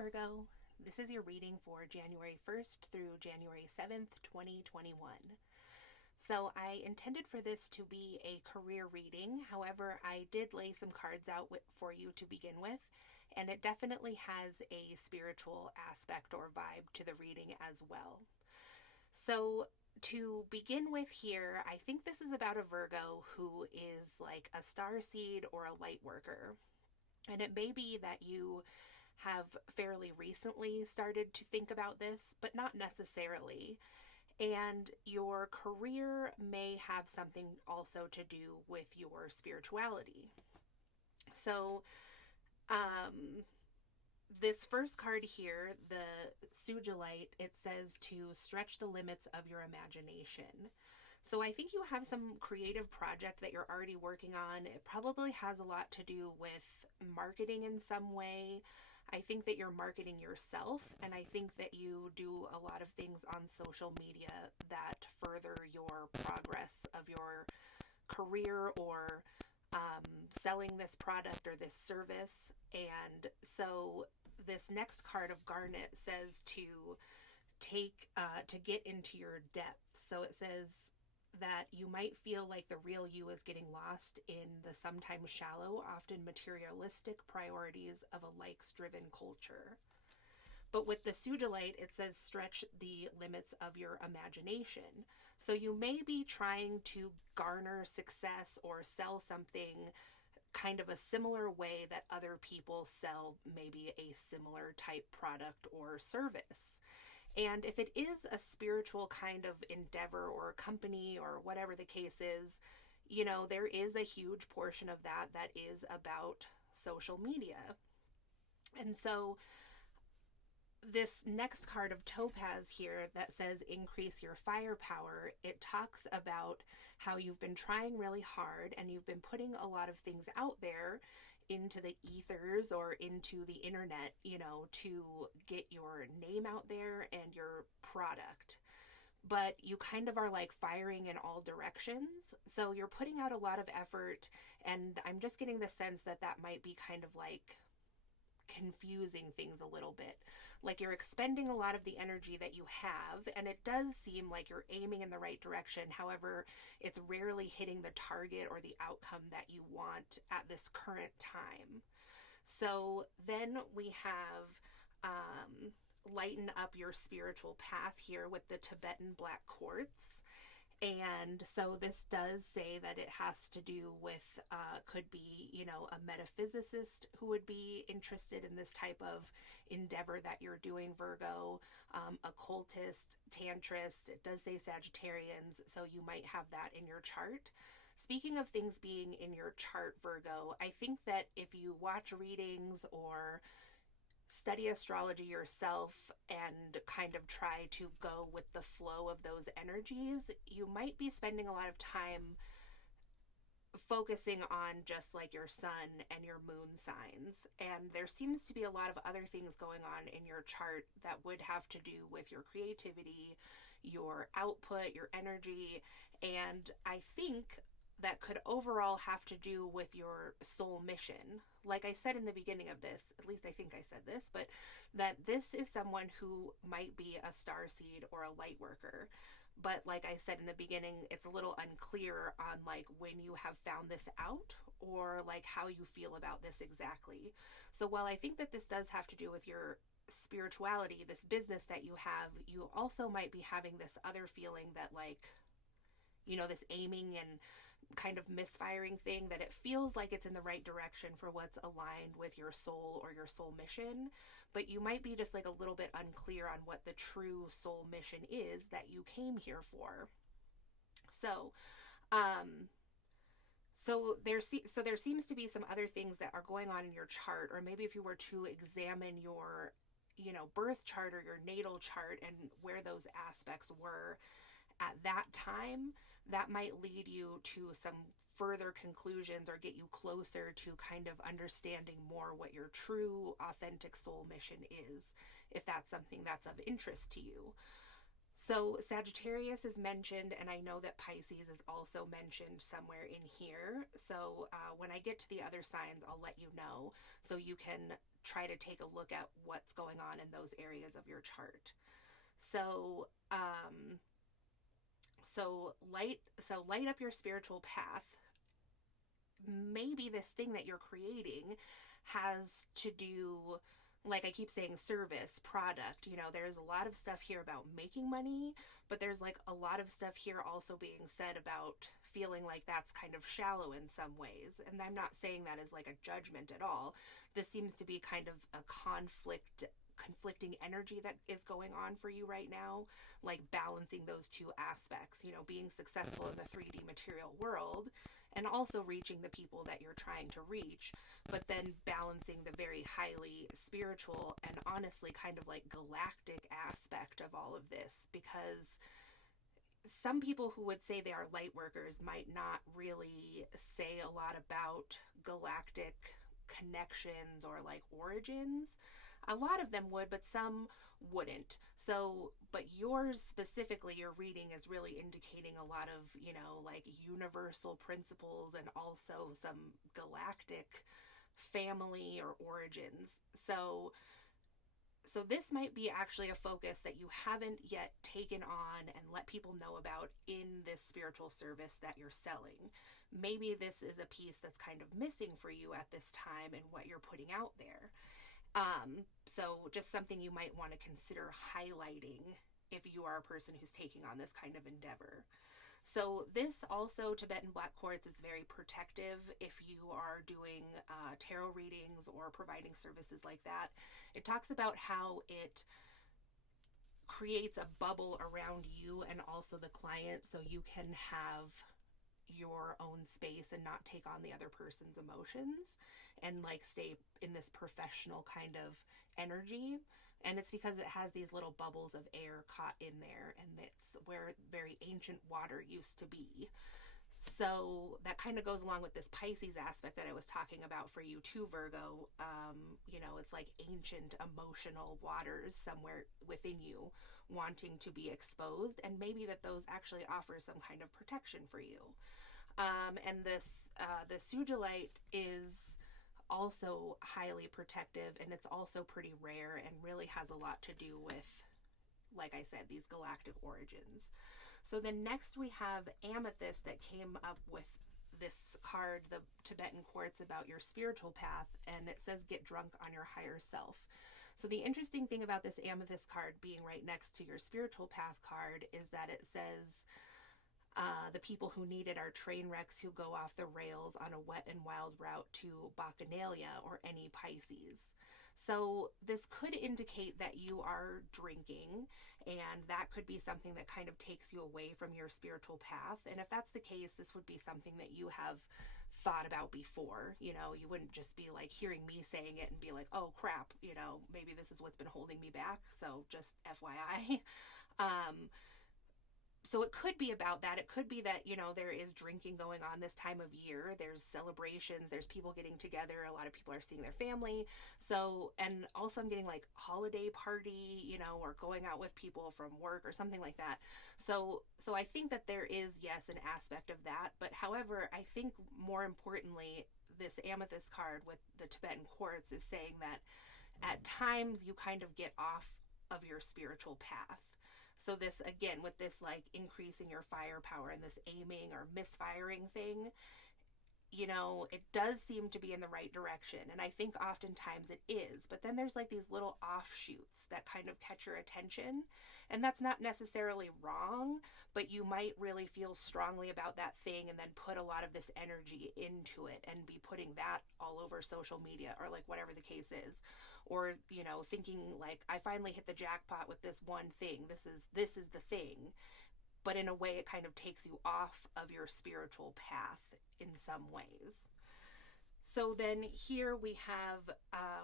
Virgo. This is your reading for January 1st through January 7th, 2021. So I intended for this to be a career reading. However, I did lay some cards out for you to begin with, and it definitely has a spiritual aspect or vibe to the reading as well. So to begin with here, I think this is about a Virgo who is like a starseed or a light worker. And it may be that you have fairly recently started to think about this, but not necessarily. And your career may have something also to do with your spirituality. So, this first card here, the Sugilite, it says to stretch the limits of your imagination. So I think you have some creative project that you're already working on. It probably has a lot to do with marketing in some way. I think that you're marketing yourself, and I think that you do a lot of things on social media that further your progress of your career or selling this product or this service. And so this next card of Garnet says to get into your depth. So it says that you might feel like the real you is getting lost in the sometimes shallow, often materialistic priorities of a likes-driven culture. But with the Sugilite, it says stretch the limits of your imagination. So you may be trying to garner success or sell something kind of a similar way that other people sell maybe a similar type product or service. And if it is a spiritual kind of endeavor or company or whatever the case is, you know, there is a huge portion of that that is about social media. And so this next card of Topaz here that says increase your firepower, it talks about how you've been trying really hard and you've been putting a lot of things out there into the ethers or into the internet, you know, to get your name out there and your product. But you kind of are like firing in all directions. So you're putting out a lot of effort, and I'm just getting the sense that that might be kind of like confusing things a little bit. Like you're expending a lot of the energy that you have, and it does seem like you're aiming in the right direction. However, it's rarely hitting the target or the outcome that you want at this current time. So then we have lighten up your spiritual path here with the Tibetan black quartz. And so this does say that it has to do with, could be, you know, a metaphysicist who would be interested in this type of endeavor that you're doing, Virgo, occultist, tantrist. It does say Sagittarians, so you might have that in your chart. Speaking of things being in your chart, Virgo, I think that if you watch readings or study astrology yourself and kind of try to go with the flow of those energies, you might be spending a lot of time focusing on just like your sun and your moon signs. And there seems to be a lot of other things going on in your chart that would have to do with your creativity, your output, your energy. And I think that could overall have to do with your soul mission. Like I said in the beginning of this, at least I think I said this, but that this is someone who might be a starseed or a light worker. But like I said in the beginning, it's a little unclear on like when you have found this out or like how you feel about this exactly. So while I think that this does have to do with your spirituality, this business that you have, you also might be having this other feeling that like, you know, this aiming and kind of misfiring thing, that it feels like it's in the right direction for what's aligned with your soul or your soul mission, but you might be just like a little bit unclear on what the true soul mission is that you came here for. So, there seems to be some other things that are going on in your chart, or maybe if you were to examine your, you know, birth chart or your natal chart and where those aspects were at that time, that might lead you to some further conclusions or get you closer to kind of understanding more what your true, authentic soul mission is, if that's something that's of interest to you. So Sagittarius is mentioned, and I know that Pisces is also mentioned somewhere in here. So when I get to the other signs, I'll let you know so you can try to take a look at what's going on in those areas of your chart. So, light up your spiritual path. Maybe this thing that you're creating has to do, like I keep saying, service, product. There's a lot of stuff here about making money, but there's like a lot of stuff here also being said about feeling like that's kind of shallow in some ways. And I'm not saying that as like a judgment at all. This seems to be kind of a conflicting energy that is going on for you right now, like balancing those two aspects, being successful in the 3D material world and also reaching the people that you're trying to reach, but then balancing the very highly spiritual and honestly kind of like galactic aspect of all of this, because some people who would say they are light workers might not really say a lot about galactic connections or like origins. A lot of them would, but some wouldn't. So, but yours specifically, your reading is really indicating a lot of, like universal principles and also some galactic family or origins. So this might be actually a focus that you haven't yet taken on and let people know about in this spiritual service that you're selling. Maybe this is a piece that's kind of missing for you at this time in what you're putting out there. So just something you might want to consider highlighting if you are a person who's taking on this kind of endeavor. So this also, Tibetan Black Quartz, is very protective if you are doing tarot readings or providing services like that. It talks about how it creates a bubble around you and also the client, so you can have your own space and not take on the other person's emotions and like stay in this professional kind of energy. And it's because it has these little bubbles of air caught in there, and it's where very ancient water used to be. So that kind of goes along with this Pisces aspect that I was talking about for you too, Virgo. It's like ancient emotional waters somewhere within you wanting to be exposed, and maybe that those actually offer some kind of protection for you. And the sugilite is also highly protective, and it's also pretty rare and really has a lot to do with, like I said, these galactic origins. So then next we have amethyst that came up with this card, the Tibetan quartz, about your spiritual path, and it says get drunk on your higher self. So the interesting thing about this amethyst card being right next to your spiritual path card is that it says the people who need it are train wrecks who go off the rails on a wet and wild route to Bacchanalia or any Pisces. So this could indicate that you are drinking, and that could be something that kind of takes you away from your spiritual path. And if that's the case, this would be something that you have thought about before. You wouldn't just be like hearing me saying it and be like, oh crap, maybe this is what's been holding me back. So just FYI. So it could be about that. It could be that, there is drinking going on this time of year. There's celebrations. There's people getting together. A lot of people are seeing their family. So, and also I'm getting like holiday party, or going out with people from work or something like that. So I think that there is, yes, an aspect of that. But however, I think more importantly, this amethyst card with the Tibetan quartz is saying that at times you kind of get off of your spiritual path. So this, again, with this like increasing your firepower and this aiming or misfiring thing, it does seem to be in the right direction. And I think oftentimes it is, but then there's like these little offshoots that kind of catch your attention. And that's not necessarily wrong, but you might really feel strongly about that thing and then put a lot of this energy into it and be putting that all over social media or like whatever the case is. Or, thinking like, I finally hit the jackpot with this one thing. This is the thing. But in a way, it kind of takes you off of your spiritual path in some ways. So then here we have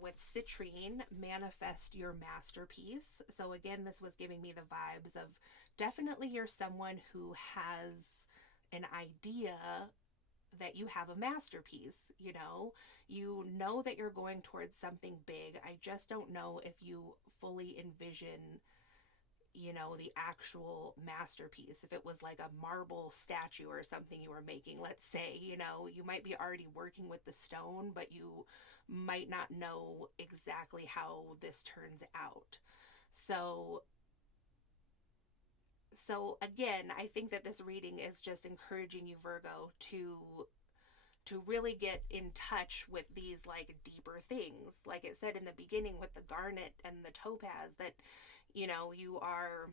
with citrine, manifest your masterpiece. So again, this was giving me the vibes of definitely you're someone who has an idea that you have a masterpiece. You know that you're going towards something big. I just don't know if you fully envision the actual masterpiece. If it was like a marble statue or something you were making, let's say, you might be already working with the stone, but you might not know exactly how this turns out. So again, I think that this reading is just encouraging you, Virgo, to really get in touch with these like deeper things. Like it said in the beginning with the garnet and the topaz, that you are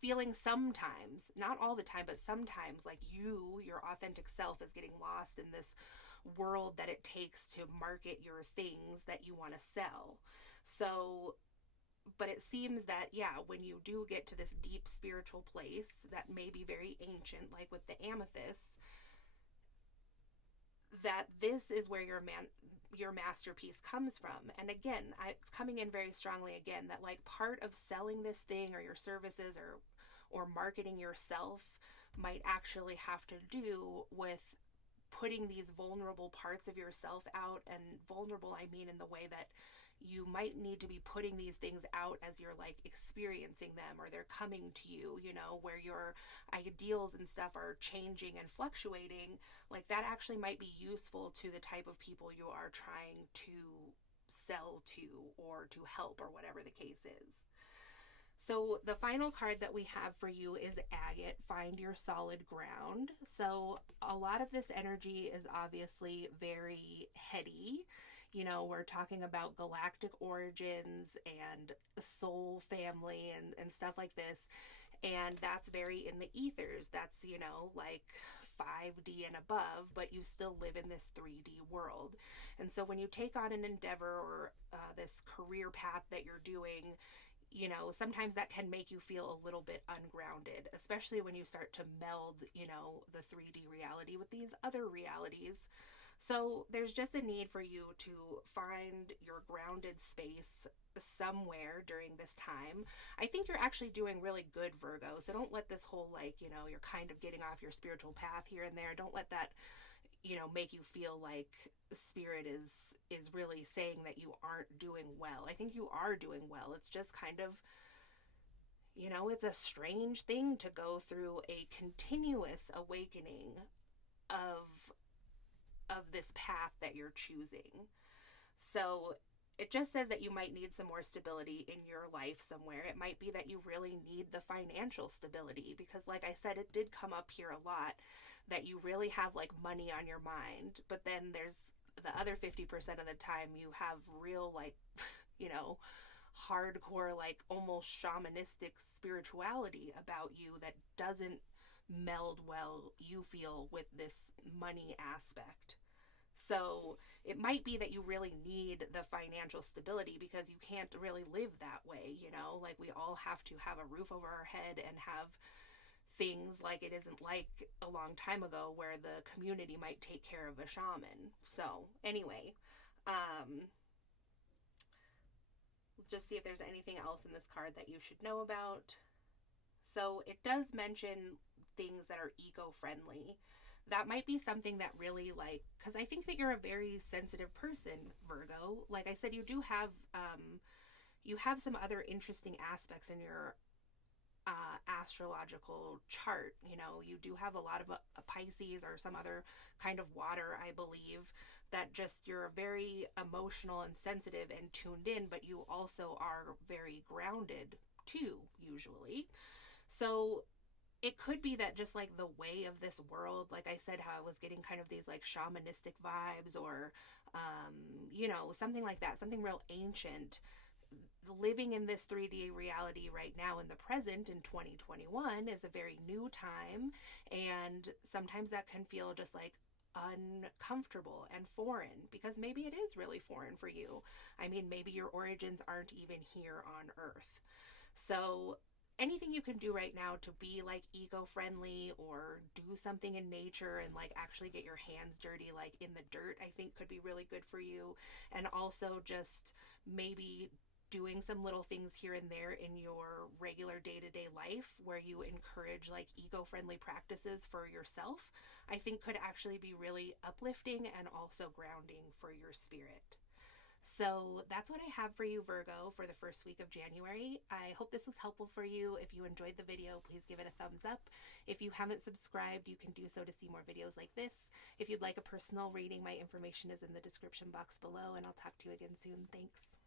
feeling sometimes, not all the time, but sometimes, like your authentic self is getting lost in this world that it takes to market your things that you want to sell. So, but it seems that, yeah, when you do get to this deep spiritual place that may be very ancient, like with the amethyst, that this is where your masterpiece comes from. And again, it's coming in very strongly again that like part of selling this thing or your services or marketing yourself might actually have to do with putting these vulnerable parts of yourself out. And vulnerable, I mean in the way that you might need to be putting these things out as you're like experiencing them, or they're coming to you, where your ideals and stuff are changing and fluctuating. Like that actually might be useful to the type of people you are trying to sell to or to help, or whatever the case is. So the final card that we have for you is Agate, Find Your Solid Ground. So a lot of this energy is obviously very heady. We're talking about galactic origins and soul family and stuff like this. And that's very in the ethers. That's, like 5D and above, but you still live in this 3D world. And so when you take on an endeavor or this career path that you're doing, sometimes that can make you feel a little bit ungrounded, especially when you start to meld, the 3D reality with these other realities. So there's just a need for you to find your grounded space somewhere during this time. I think you're actually doing really good, Virgo. So don't let this whole like, you're kind of getting off your spiritual path here and there. Don't let that, make you feel like spirit is really saying that you aren't doing well. I think you are doing well. It's just kind of, it's a strange thing to go through a continuous awakening of this path that you're choosing. So it just says that you might need some more stability in your life somewhere. It might be that you really need the financial stability, because like I said, it did come up here a lot that you really have like money on your mind, but then there's the other 50% of the time you have real like, hardcore, like almost shamanistic spirituality about you that doesn't meld well, you feel, with this money aspect. So it might be that you really need the financial stability because you can't really live that way, like we all have to have a roof over our head and have things. Like it isn't like a long time ago where the community might take care of a shaman. So anyway, just see if there's anything else in this card that you should know about. So it does mention things that are eco-friendly. That might be something that really like, because I think that you're a very sensitive person, Virgo. Like I said, you do have some other interesting aspects in your astrological chart. You do have a lot of Pisces or some other kind of water, I believe, that just you're very emotional and sensitive and tuned in, but you also are very grounded too, usually. So it could be that just like the way of this world, like I said, how I was getting kind of these like shamanistic vibes, or, something like that, something real ancient. Living in this 3D reality right now in the present in 2021 is a very new time. And sometimes that can feel just like uncomfortable and foreign, because maybe it is really foreign for you. I mean, maybe your origins aren't even here on Earth. So anything you can do right now to be like eco-friendly or do something in nature and like actually get your hands dirty, like in the dirt, I think could be really good for you. And also just maybe doing some little things here and there in your regular day-to-day life where you encourage like eco-friendly practices for yourself, I think could actually be really uplifting and also grounding for your spirit. So that's what I have for you, Virgo, for the first week of January. I hope this was helpful for you. If you enjoyed the video, please give it a thumbs up. If you haven't subscribed, you can do so to see more videos like this. If you'd like a personal reading, my information is in the description box below, and I'll talk to you again soon. Thanks.